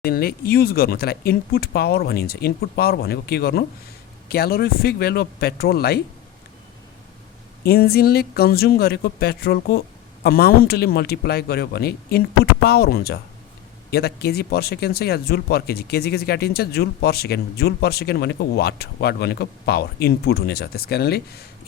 इन्जिनले use गर्नु त्यसलाई input power भनिन्छ। इनपुट पावर भनेको के गर्नु, क्यालोरिफिक भ्यालु अफ पेट्रोललाई इन्जिनले कन्ज्युम गरेको पेट्रोलको अमाउन्टले मल्टिप्लाई गर्यो भने इनपुट पावर हुन्छ। यता केजी पर सेकेन्ड छ या जुल पर केजी, केजी केजी काटिन्छ, जुल पर सेकेन्ड, जुल पर सेकेन्ड भनेको वाट, वाट भनेको पावर, इनपुट हुनेछ। त्यस कारणले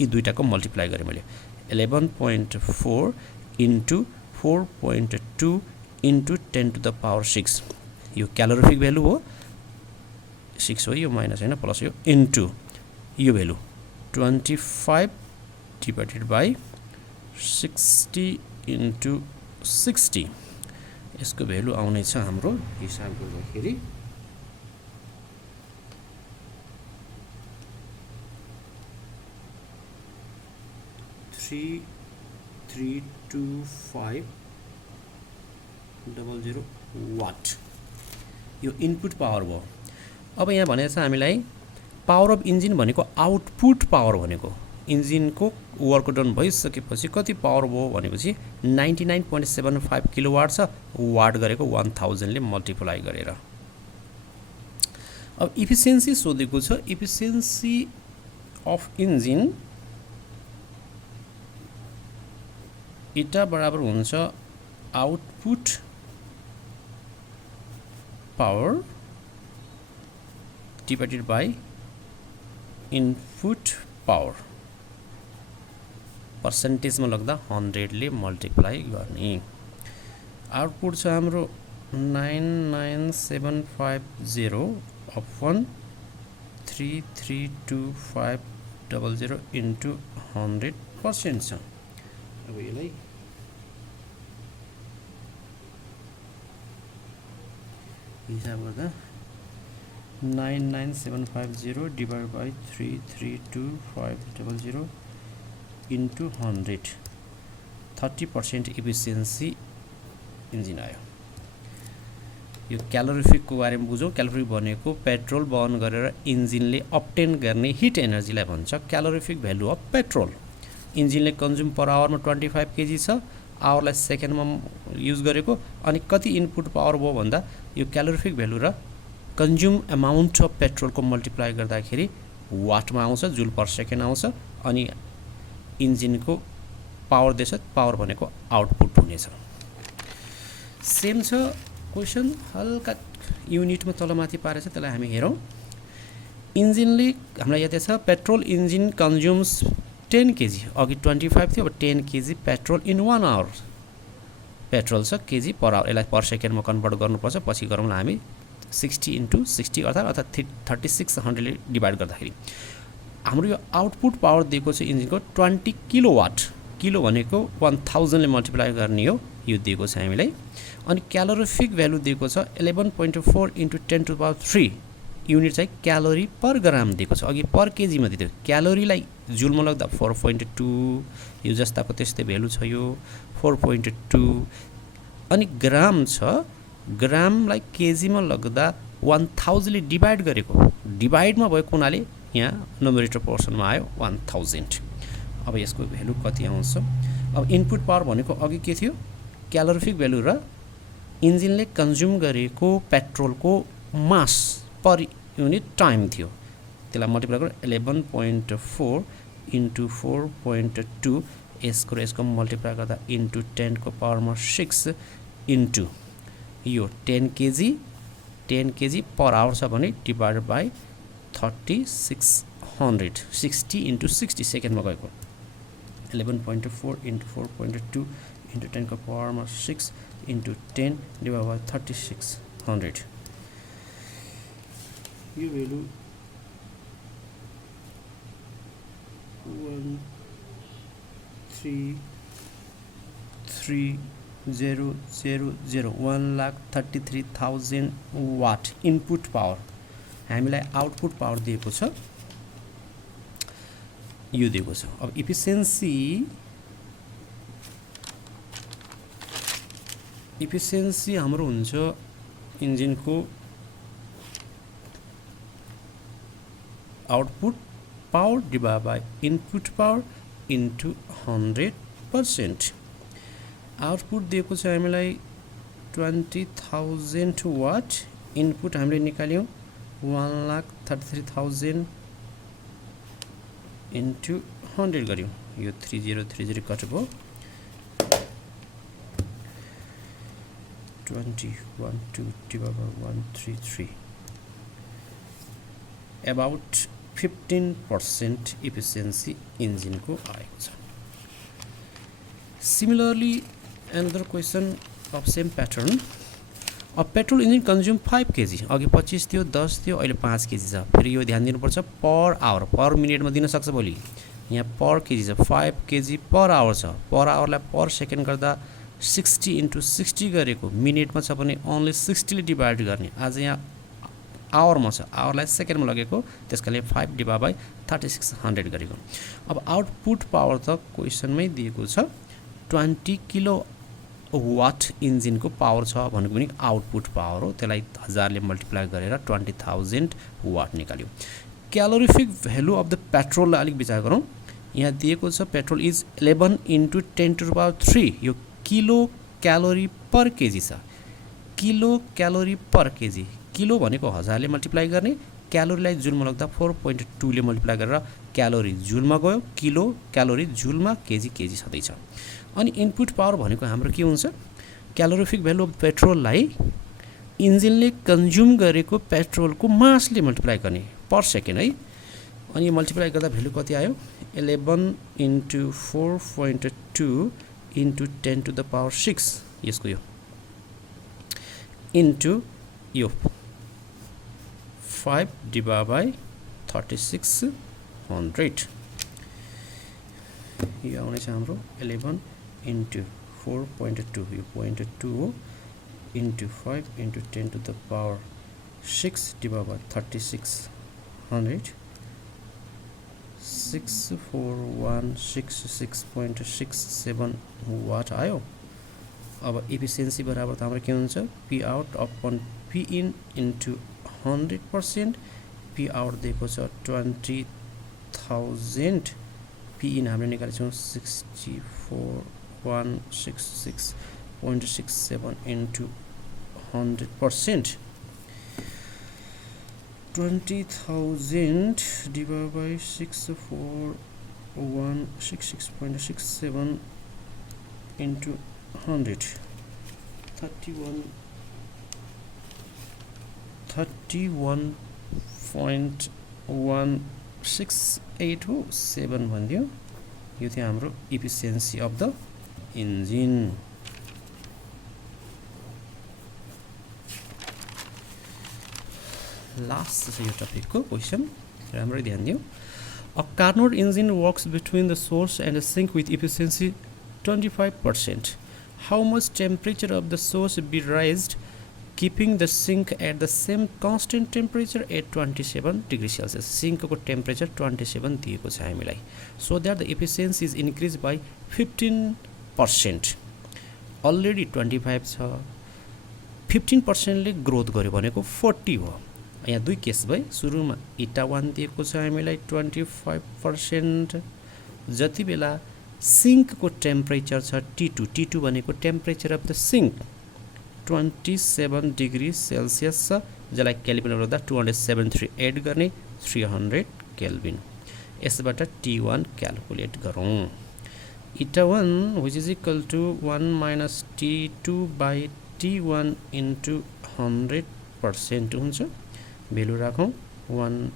यी दुईटाको मल्टिप्लाई गरेँ मैले। 11.4 इन्टु 4.2 इन्टु 10⁶ यो क्यालोरिफिक भ्यालु हो, 6 हो, यो माइनस होइन प्लस, यो इन्टु यो भ्यालु 25 डिभाइडेड बाई 60 इन्टु 60। यसको भ्यालु आउनेछ हाम्रो हिसाब गर्दाखेरि 332500 वाट। यो इनपुट पावर भयो। अब यहाँ भनेको छ हामीलाई पावर अफ इन्जिन भनेको आउटपुट पावर भनेको इन्जिनको वर्क डन भइसकेपछि कति पावर भयो भनेपछि 99.75 किलोवाट छ, वाट गरेको 1000 ले मल्टिप्लाई गरेर। अब इफिसियन्सी सोधेको छ, इफिसियन्सी अफ इन्जिन इटा बराबर हुन्छ output power divided by input power, पर्सेन्टेजमा लग्दा 100 ले मल्टिप्लाई गर्ने। आउटपुट छ हाम्रो 99750 अपन 33250 इन्टु 100% छ। अब यसलाई हिसाब गर्दा 99750 divide by 33250 into 100, 30% efficiency engine आयो। यो क्यालोरिफिकको बारेमा बुझौँ। क्यालोरिफिक भनेको पेट्रोल बर्न गरेर इन्जिनले अप्टेन गर्ने हिट एनर्जीलाई भन्छ क्यालोरिफिक भ्यालु अफ पेट्रोल। इन्जिनले कन्ज्युम पर आवरमा 25 केजी छ, आवरलाई सेकेन्डमा युज गरेको, अनि कति इनपुट पावर भयो भन्दा यो क्यालोरिफिक भ्यालु र कन्ज्युम अमाउन्ट अफ पेट्रोलको मल्टिप्लाई गर्दाखेरि वाटमा आउँछ, जुल पर सेकेन्ड आउँछ, अनि इन्जिनको पावर देश, पावर भनेको आउटपुट हुनेछ। सेम छ क्वेसन, हल्का युनिटमा तलमाथि पारेछ, त्यसलाई हामी हेरौँ। इन्जिनले हामीलाई याद छ पेट्रोल इन्जिन कन्ज्युम्स 10 केजी, अघि 25 थियो, अब 10 KG petrol in 1 hour. Petrol छ केजी पर आवर, यसलाई पर सेकेन्डमा कन्भर्ट गर्नुपर्छ, पछि गरौँला हामी। 60 इन्टु 60 अर्थात् 3600 ले डिभाइड गर्दाखेरि हाम्रो यो आउटपुट पावर दिएको छ इन्जिनको 20 किलोवाट। किलो भनेको 1000 ले मल्टिप्लाई गर्ने हो, यो दिएको छ हामीलाई। अनि क्यालोरिफिक भ्यालु दिएको छ 11.4 इन्टु 10⁻³ युनिट चाहिँ क्यालोरी पर ग्राम दिएको छ। अघि पर केजीमा दिएको, क्यालोरीलाई जुलमा लाग्दा 4.2, यो जस्ताको त्यस्तै भ्यालु छ यो 4.2। अनि ग्राम छ, ग्रामलाई केजीमा लाग्दा 1000 ले डिभाइड गरेको, डिभाइडमा भएको हुनाले यहाँ नोमिनेटर पोर्सनमा आयो 1000। अब यसको भ्यालु कति आउँछ? अब इनपुट पावर भनेको अघि के थियो, क्यालोरिफिक भ्यालु र इन्जिनले कन्ज्युम गरेको पेट्रोलको मास पर युनिट टाइम थियो, त्यसलाई मल्टिप्लाई गरेर 11.4 इन्टु 4.2 यसको र यसको मल्टिप्लाई गर्दा इन्टु 10⁻6 इन्टु यो 10 केजी पर आवर छ भने डिभाइडेड बाई 3600, 60 इन्टु 60 सेकेन्डमा गएको। 11.4 into 4.2 into 10⁻6 into 10 divide by 3600, यो भ्यालु 133,000, 1,33,000 वाट इनपुट पावर। हामीलाई आउटपुट पावर दिएको छ, यो दिएको छ। अब इफिसियन्सी हाम्रो हुन्छ इन्जिनको output power divide by input power into 100%। Output दिएको छ हामीलाई 20,000 वाट इनपुट हामीले निकाल्यौँ 1,33,000 इन्टु 100 गर्यौँ। यो 3030 कट भयो 21,2/133 अबाउट 15% इफिसियन्सी इन्जिनको आएको छ। Similarly another question of same pattern, a petrol engine consume 5 kg, अघि 25 थियो 10 थियो अहिले 5 kg छ। फेरि यो ध्यान दिनुपर्छ पर आवर पर मिनेटमा दिन सक्छ भोलि, यहाँ पर केजी छ 5 kg पर आवर छ। पर आवरलाई पर सेकेन्ड गर्दा 60 × 60 गरेको मिनेटमा छ भने ओन्ली 60 ले डिभाइड गर्ने। आज यहाँ आवरमा छ, आवरलाई सेकेन्डमा लगेको त्यसका लागि 5/3600 गरेको। अब आउटपुट पावर त क्वेसनमै दिएको छ 20 किलोवाट इन्जिनको पावर छ भनेको पनि आउटपुट पावर हो, त्यसलाई 1000 ले मल्टिप्लाई गरेर 20,000 वाट निकाल्यो। क्यालोरिफिक भ्यालु अफ द पेट्रोललाई अलिक विचार गरौँ। यहाँ दिएको छ पेट्रोल इज 11 × 10⁻³ यो किलो क्यालोरी पर केजी छ। Kilo calorie per KG, kilo भनेको 1000 ले मल्टिप्लाई गर्ने, क्यालोरीलाई जुलमा लग्दा 4.2 ले मल्टिप्लाई गरेर क्यालोरी जुलमा गयो, किलो क्यालोरी जुलमा, केजी केजी छँदैछ। अनि इनपुट पावर भनेको हाम्रो के हुन्छ, क्यालोरिफिक भ्यालु अफ पेट्रोललाई इन्जिनले कन्ज्युम गरेको पेट्रोलको मासले मल्टिप्लाई गर्ने पर सेकेन्ड है। अनि यो मल्टिप्लाई गर्दा भ्यालु कति आयो 11 × 4.2 × 10⁶ यसको यो इन्टु यो 5/3600 यो आउनेछ हाम्रो 11 × 4.2 यो 0.2 हो इन्टु 5 × 10⁶ डिभाइड 3600 64166.67 वाट आयो। अब इफिसियन्सी बराबर त हाम्रो के हुन्छ P out upon P in into 100%। P out दिएको छ 20,000, पी इन हामीले निकालेको छौँ 64166.67 इन्टु 100%। 20,000 divided by 64166.67 into 100 31.168 हो 7 भनिदियो। यो थियो हाम्रो efficiency of the engine. Last छ यो टपिकको क्वेसन, राम्ररी ध्यान दियो। A Carnot engine works between the source and the sync with efficiency 25%. How much temperature of the source be raised keeping the sink at the same constant temperature at 27 degrees Celsius? Sink को temperature 27 दिएको छ हामीलाई, so that the efficiency is increased by 15%. Already 25 छ, 15% ले growth गर्यो भनेको 40 हो। यहाँ दुई केस भयो, सुरुमा इटा 1 दिएको छ हामीलाई 25%, जति बेला सिङ्क को टेम्परेचर छ T2 भनेको temperature of the sync 27 degree Celsius छ, जसलाई केल्भिनमा गर्दा 273 एड गर्ने 300 केल्भिन। यसबाट T1 क्याल्कुलेट गरौँ। Eta 1 which is equal to 1 - T2/T1 into 100% हुन्छ। भेल्यु राखौँ 1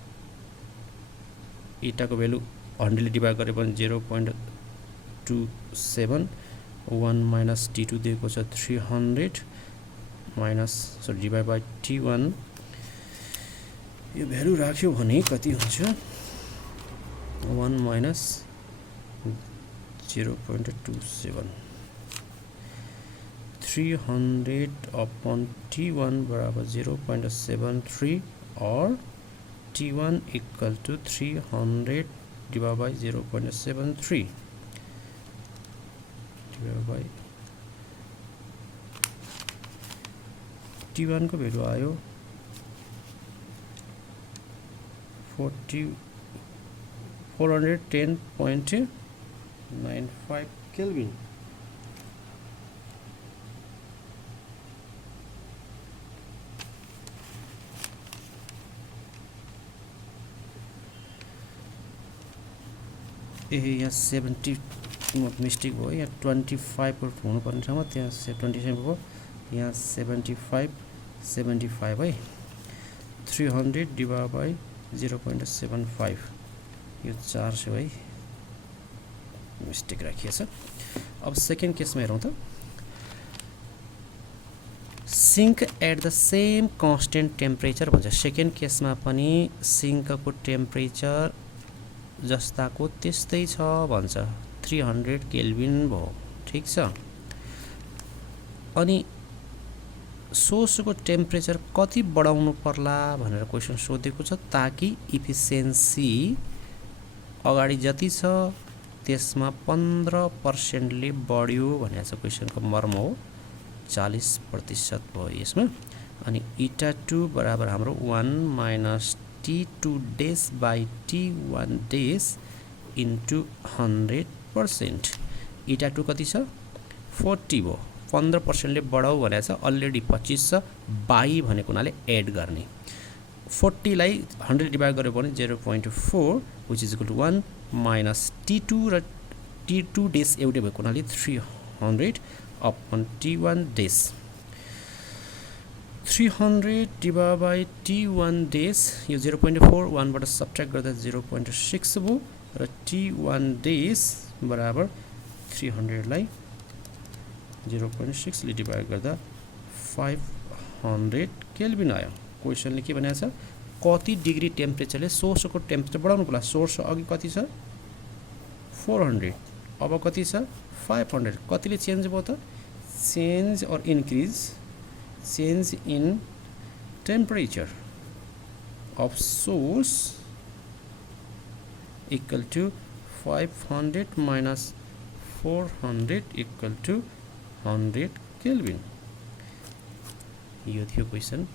इटाको भेल्यु 100 ले डिभाइड गरे भने 0.27, 1 - T2 दिएको छ 300 डिभाइड बाई T1, यो भ्यालु राख्यो भने कति हुन्छ 1 - 0.27, 300 upon T1 बराबर 0.73 और T1 equal to 300 divided by 0.73 divided by T1 को वैल्यू आयो 410.95 केल्विन। ए यहाँ 70 मिस्टेक भयो, यहाँ 25 को हुनुपर्ने ठाउँमा त्यहाँ 27 भयो, यहाँ 75 है। 300 डिभाइड बाई 0.75 यो 400 है, मिस्टेक राखिएछ। अब सेकेन्ड केसमा हेरौँ त। Sink at the same constant temperature भन्छ। सेकेन्ड केसमा पनि सिङ्कको टेम्परेचर जस्ताको त्यस्तै छ भन्छ, 300 केल्भिन भयो, ठिक छ। अनि सोर्सको टेम्परेचर कति बढाउनु पर्ला भनेर क्वेसन सोधेको छ, ताकि इफिसियन्सी अगाडि जति छ त्यसमा 15%ले बढ्यो भनेको छ क्वेसनको मर्म हो। 40% भयो यसमा। अनि इटा 2 बराबर हाम्रो 1 minus T2 days by T1 days into 100%। इटा 2 कति छ 40 भयो, 15%ले बढाऊ भनेको छ, अलरेडी 25 छ, बाई भनेको हुनाले एड गर्ने। 40 लाई 100 डिभाइड गर्यो भने 0.4 which is equal to 1 minus T2 र T2 डेज एउटै भएको हुनाले 300 अपन T1 डेज। 300 डिभाइड बाई T1 डेज, यो 0.4 1 बाट सब्ट्र्याक्ट गर्दा 0.6 भयो र T1 डेज बराबर 300 लाई 0.6 ले डिभाइड गर्दा 500 केल्भिन आयो। क्वेसनले के भनेको छ, कति डिग्री टेम्परेचरले सोर्सको टेम्परेचर बढाउनु पर्ला। सोर्स अघि कति छ 400, अब कति छ 500, कतिले चेन्ज भयो त, change or increase, change in temperature of course equal to 500 minus 400 equal to 100 kelvin. यो थियो क्वेसन।